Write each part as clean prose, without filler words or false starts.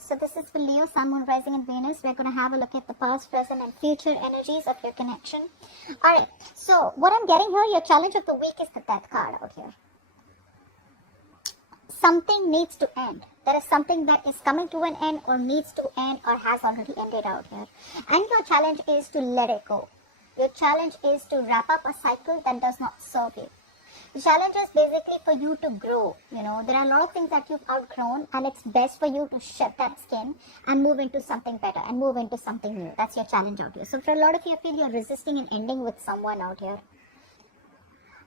So this is for Leo, Sun, Moon, Rising and Venus. We're going to have a look at the past, present and future energies of your connection. Alright, so what I'm getting here, your challenge of the week is the Death card out here. Something needs to end. There is something that is coming to an end or needs to end or has already ended out here. And your challenge is to let it go. Your challenge is to wrap up a cycle that does not serve you. The challenge is basically for you to grow. You know, there are a lot of things that you've outgrown and it's best for you to shed that skin and move into something better and move into something new. That's your challenge out here. So for a lot of you, I feel you're resisting and ending with someone out here.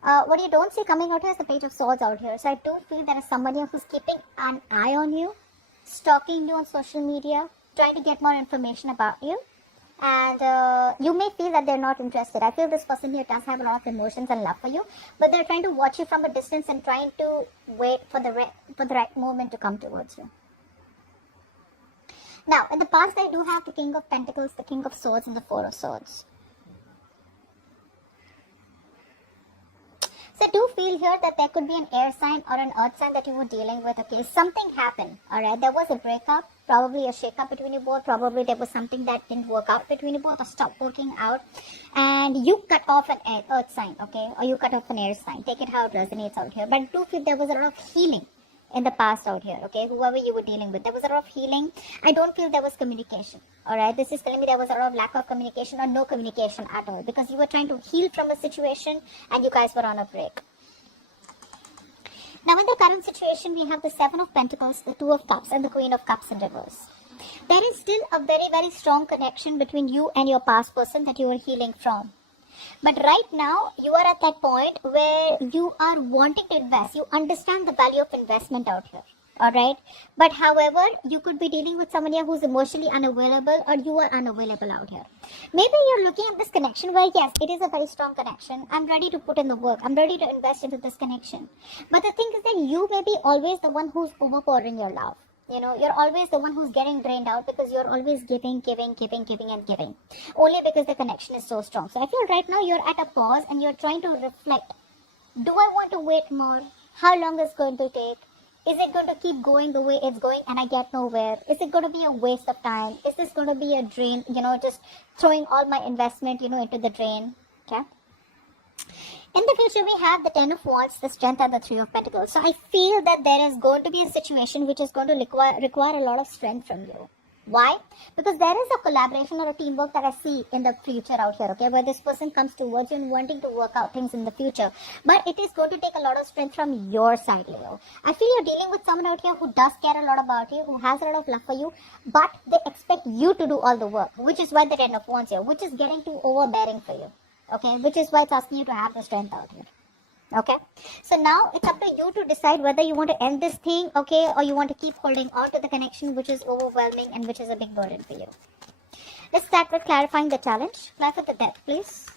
What you don't see coming out here is the Page of Swords out here. So I do feel there is somebody who's keeping an eye on you, stalking you on social media, trying to get more information about you. And you may feel that they're not interested. I feel this person here does have a lot of emotions and love for you, but they're trying to watch you from a distance and trying to wait for the right moment to come towards you. Now, in the past, I do have the King of Pentacles, the King of Swords, and the Four of Swords. So I do feel here that there could be an air sign or an earth sign that you were dealing with. Okay, something happened. Alright, there was a breakup, probably a shake-up between you both. Probably there was something that didn't work out between you both or stopped working out. And you cut off an earth sign, okay, or you cut off an air sign. Take it how it resonates out here. But I do feel there was a lot of healing in the past out here, okay, whoever you were dealing with. There was a lot of healing. I don't feel there was communication, alright. This is telling me there was a lot of lack of communication or no communication at all because you were trying to heal from a situation and you guys were on a break. Now in the current situation, we have the Seven of Pentacles, the Two of Cups and the Queen of Cups in reverse. There is still a very, very strong connection between you and your past person that you are healing from. But right now, you are at that point where you are wanting to invest. You understand the value of investment out here. Alright? But however, you could be dealing with someone here who's emotionally unavailable or you are unavailable out here. Maybe you're looking at this connection where yes, it is a very strong connection. I'm ready to put in the work. I'm ready to invest into this connection. But the thing is that you may be always the one who's overpouring your love. You know, you're always the one who's getting drained out because you're always giving and giving. Only because the connection is so strong. So I feel right now you're at a pause and you're trying to reflect. Do I want to wait more? How long is it going to take? Is it going to keep going the way it's going and I get nowhere? Is it going to be a waste of time? Is this going to be a drain? You know, just throwing all my investment, you know, into the drain. Okay. In the future, we have the Ten of Wands, the Strength and the Three of Pentacles. So I feel that there is going to be a situation which is going to require a lot of strength from you. Why? Because there is a collaboration or a teamwork that I see in the future out here, okay, where this person comes towards you and wanting to work out things in the future. But it is going to take a lot of strength from your side, Leo. I feel you're dealing with someone out here who does care a lot about you, who has a lot of love for you, but they expect you to do all the work, which is why the Ten of Wands here, which is getting too overbearing for you. Okay, which is why it's asking you to have the strength out here. Okay, so now it's up to you to decide whether you want to end this thing, okay, or you want to keep holding on to the connection which is overwhelming and which is a big burden for you. Let's start with clarifying the challenge. Clarify the Death, please.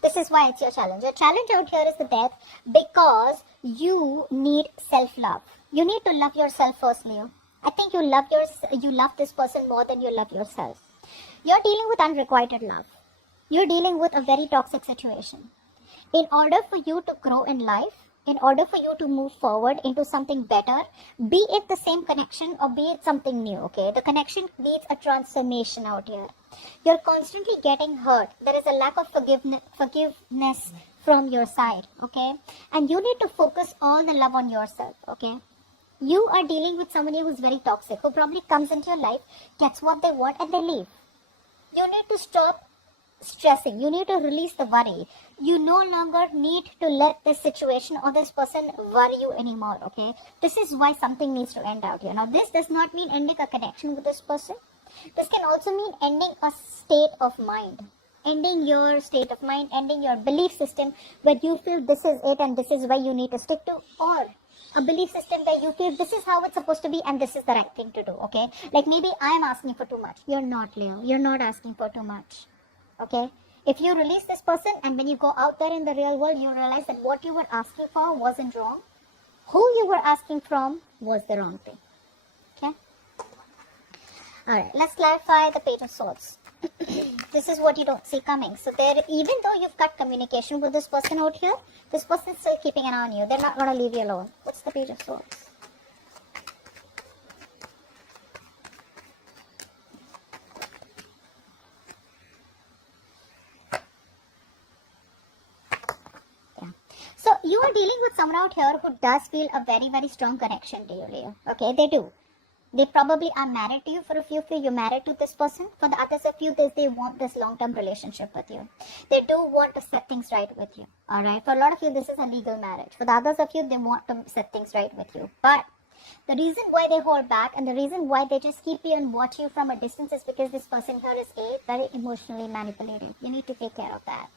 This is why it's your challenge. Your challenge out here is the Death because you need self-love. You need to love yourself first, Leo. I think you love this person more than you love yourself. You're dealing with unrequited love. You're dealing with a very toxic situation. In order for you to grow in life, in order for you to move forward into something better, be it the same connection or be it something new, okay? The connection needs a transformation out here. You're constantly getting hurt. There is a lack of forgiveness from your side, okay? And you need to focus all the love on yourself, okay? You are dealing with somebody who's very toxic, who probably comes into your life, gets what they want and they leave. You need to stop stressing. You need to release the worry. You no longer need to let this situation or this person worry you anymore, okay? This is why something needs to end out here. Now, this does not mean ending a connection with this person. This can also mean ending a state of mind. Ending your state of mind, ending your belief system where you feel this is it and this is where you need to stick to, or a belief system where you feel this is how it's supposed to be and this is the right thing to do, okay? Like maybe I'm asking for too much. You're not, Leo. You're not asking for too much, okay? If you release this person and when you go out there in the real world, you realize that what you were asking for wasn't wrong. Who you were asking from was the wrong thing, okay? Alright, let's clarify the Page of Swords. This is what you don't see coming. So there, even though you've cut communication with this person out here, this person is still keeping an eye on you. They're not going to leave you alone. What's the Page of Swords? So you are dealing with someone out here who does feel a very, very strong connection to you, Leo. Okay, they do. They probably are married to you. For a few of you, you're married to this person. For the others of you, they want this long-term relationship with you. They do want to set things right with you. Alright, for a lot of you, this is a legal marriage. For the others of you, they want to set things right with you. But the reason why they hold back and the reason why they just keep you and watch you from a distance is because this person here is very emotionally manipulative. You need to take care of that.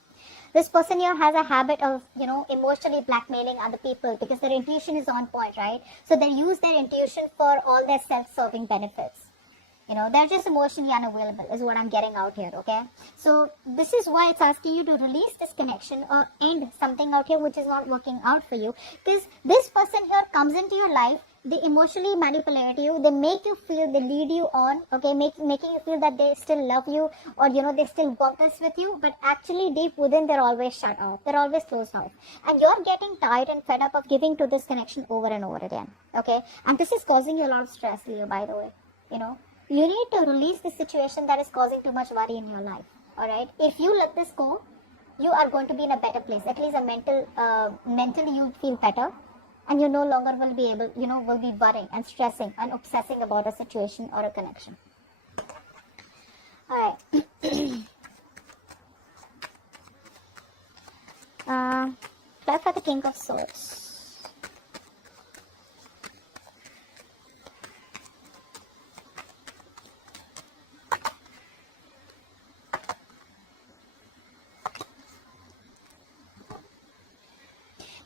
This person here has a habit of, emotionally blackmailing other people because their intuition is on point, right? So they use their intuition for all their self-serving benefits. They're just emotionally unavailable is what I'm getting out here, okay? So this is why it's asking you to release this connection or end something out here which is not working out for you. Because this person here comes into your life, they emotionally manipulate you, they make you feel, they lead you on, okay, making you feel that they still love you or, they still want this with you, but actually deep within they're always shut off, they're always closed off. And you're getting tired and fed up of giving to this connection over and over again, okay? And this is causing you a lot of stress, Leo, by the way, You need to release the situation that is causing too much worry in your life, alright? If you let this go, you are going to be in a better place, at least mentally you feel better. And you no longer will be able, will be worrying and stressing and obsessing about a situation or a connection. Alright. Try for the King of Swords.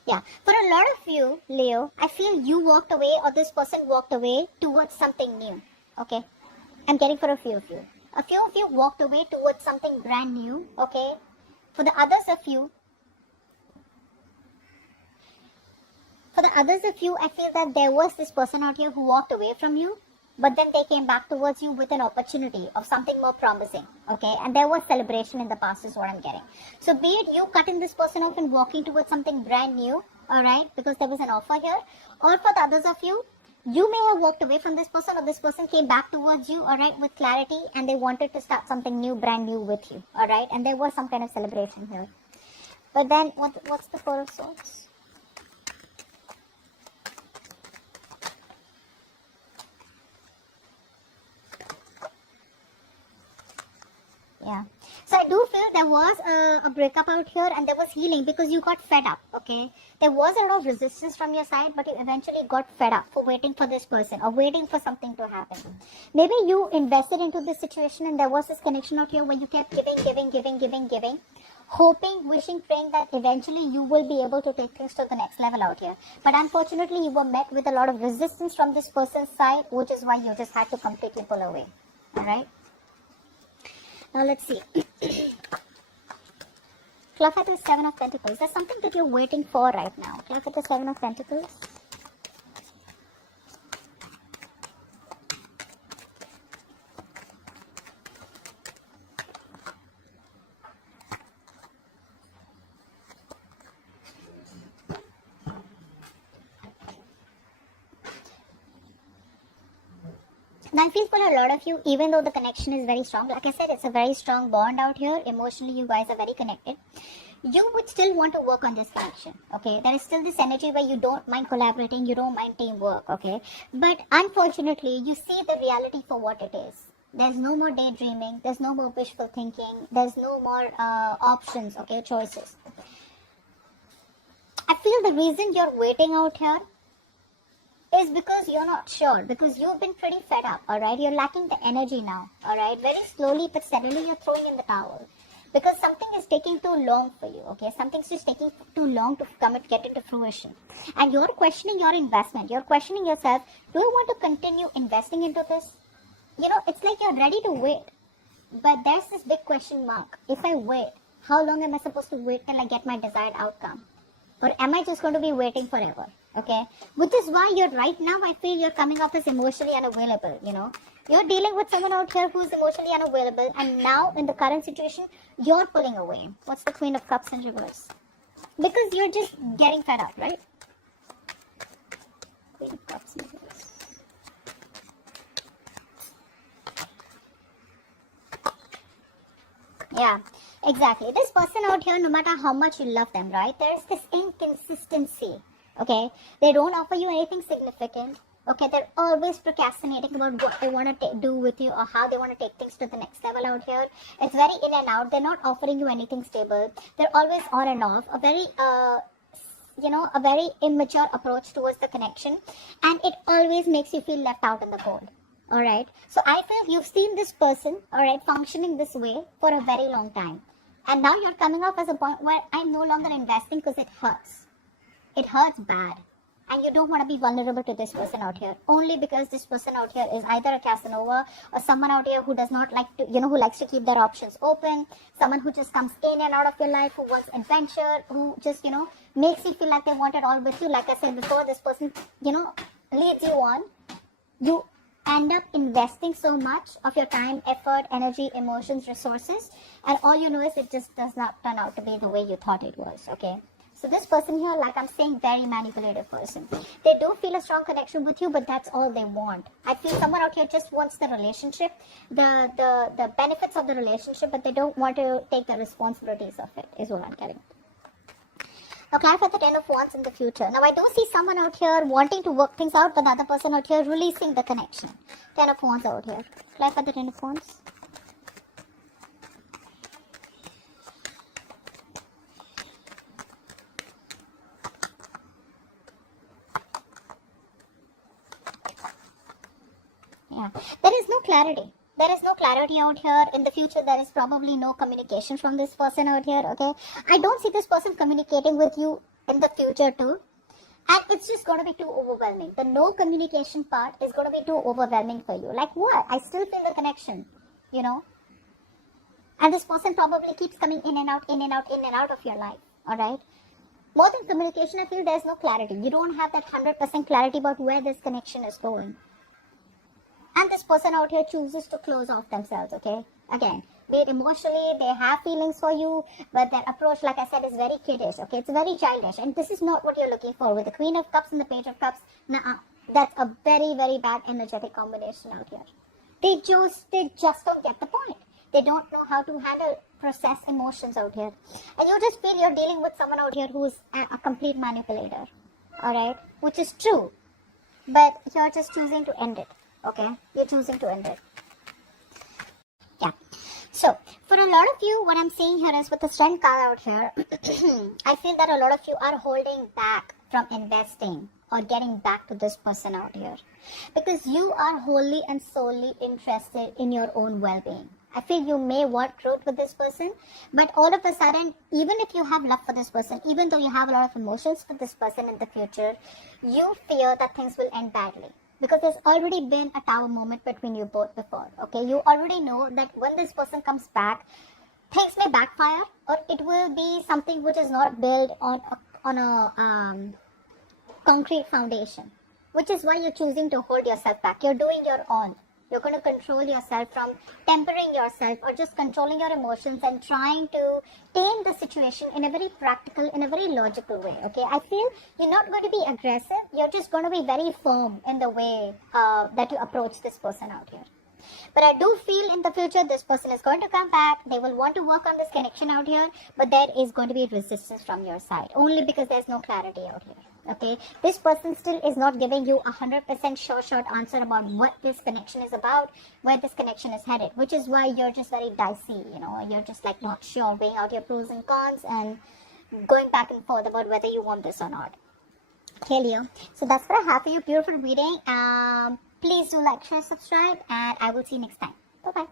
Yeah, for a lot of you, Leo, I feel you walked away or this person walked away towards something new, okay? I'm getting for a few of you. A few of you walked away towards something brand new, okay? For the others of you, I feel that there was this person out here who walked away from you, but then they came back towards you with an opportunity of something more promising, okay? And there was celebration in the past is what I'm getting. So be it you cutting this person off and walking towards something brand new, alright, because there was an offer here, or for the others of you, you may have walked away from this person or this person came back towards you, alright, with clarity and they wanted to start something new, brand new with you, alright? And there was some kind of celebration here. But then, what's the Four of Swords? Yeah. So I do feel there was a breakup out here and there was healing because you got fed up, okay? There was a lot of resistance from your side, but you eventually got fed up for waiting for this person or waiting for something to happen. Maybe you invested into this situation and there was this connection out here where you kept giving, hoping, wishing, praying that eventually you will be able to take things to the next level out here. But unfortunately, you were met with a lot of resistance from this person's side, which is why you just had to completely pull away, alright? Now let's see. Clock at the Seven of Pentacles. There's something that you're waiting for right now. Clock at the Seven of Pentacles. Now I feel for a lot of you, even though the connection is very strong, like I said, it's a very strong bond out here. Emotionally, you guys are very connected. You would still want to work on this connection, okay? There is still this energy where you don't mind collaborating, you don't mind teamwork, okay? But unfortunately, you see the reality for what it is. There's no more daydreaming, there's no more wishful thinking, there's no more options, okay, choices. I feel the reason you're waiting out here is because you're not sure, because you've been pretty fed up, alright? You're lacking the energy now, alright? Very slowly but steadily you're throwing in the towel because something is taking too long for you, okay? Something's just taking too long to get into fruition. And you're questioning your investment. You're questioning yourself, do I want to continue investing into this? It's like you're ready to wait, but there's this big question mark. If I wait, how long am I supposed to wait till I get my desired outcome? Or am I just going to be waiting forever? Okay, which is why you're right now, I feel you're coming off as emotionally unavailable. You're dealing with someone out here who's emotionally unavailable, and now in the current situation, you're pulling away. What's the Queen of Cups in reverse? Because you're just getting fed up, right? Queen of Cups in reverse. Yeah, exactly. This person out here, no matter how much you love them, right? There's this inconsistency. Okay, they don't offer you anything significant. Okay, they're always procrastinating about what they want to do with you or how they want to take things to the next level out here. It's very in and out. They're not offering you anything stable. They're always on and off. A very immature approach towards the connection, and it always makes you feel left out in the cold. All right. So I feel you've seen this person, all right, functioning this way for a very long time, and now you're coming off as a point where I'm no longer investing because it hurts. It hurts bad. And you don't want to be vulnerable to this person out here, only because this person out here is either a Casanova or someone out here who does not like to, who likes to keep their options open, someone who just comes in and out of your life, who wants adventure, who just, makes you feel like they want it all with you. Like I said before, this person, leads you on. You end up investing so much of your time, effort, energy, emotions, resources, and all you know is it just does not turn out to be the way you thought it was, okay? So this person here, like I'm saying, very manipulative person. They do feel a strong connection with you, but that's all they want. I feel someone out here just wants the relationship, the benefits of the relationship, but they don't want to take the responsibilities of it, is what I'm getting. Now, clarify the Ten of Wands in the future. Now, I do see someone out here wanting to work things out, but the other person out here releasing the connection. Ten of Wands out here. Clarify the Ten of Wands. Yeah, there is no clarity. There is no clarity out here. In the future, there is probably no communication from this person out here, okay? I don't see this person communicating with you in the future too. And it's just going to be too overwhelming. The no communication part is going to be too overwhelming for you. Like what? I still feel the connection, And this person probably keeps coming in and out, in and out, in and out of your life, all right? More than communication, I feel there's no clarity. You don't have that 100% clarity about where this connection is going. And this person out here chooses to close off themselves, okay? Again, be it emotionally, they have feelings for you, but their approach, like I said, is very kiddish, okay? It's very childish, and this is not what you're looking for. With the Queen of Cups and the Page of Cups, that's a very, very bad energetic combination out here. They just don't get the point. They don't know how to process emotions out here. And you just feel you're dealing with someone out here who's a complete manipulator, all right? Which is true, but you're just choosing to end it. Okay, you're choosing to end it. Yeah. So, for a lot of you, what I'm saying here is with the Strength card out here, I feel that a lot of you are holding back from investing or getting back to this person out here. Because you are wholly and solely interested in your own well-being. I feel you may want truth with this person, but all of a sudden, even if you have love for this person, even though you have a lot of emotions for this person in the future, you fear that things will end badly. Because there's already been a tower moment between you both before, okay? You already know that when this person comes back, things may backfire, or it will be something which is not built on a concrete foundation, which is why you're choosing to hold yourself back. You're doing your own. You're going to control yourself from tempering yourself or just controlling your emotions and trying to tame the situation in a very practical, in a very logical way, okay? I feel you're not going to be aggressive. You're just going to be very firm in the way that you approach this person out here. But I do feel in the future this person is going to come back. They will want to work on this connection out here, but there is going to be resistance from your side, only because there's no clarity out here. Okay, this person still is not giving you 100% short answer about what this connection is about, where this connection is headed, which is why you're just very dicey, you're just like not sure, weighing out your pros and cons and going back and forth about whether you want this or not. Okay, Leo. So that's what I have for you. Beautiful reading. Please do like, share, subscribe, and I will see you next time. Bye-bye.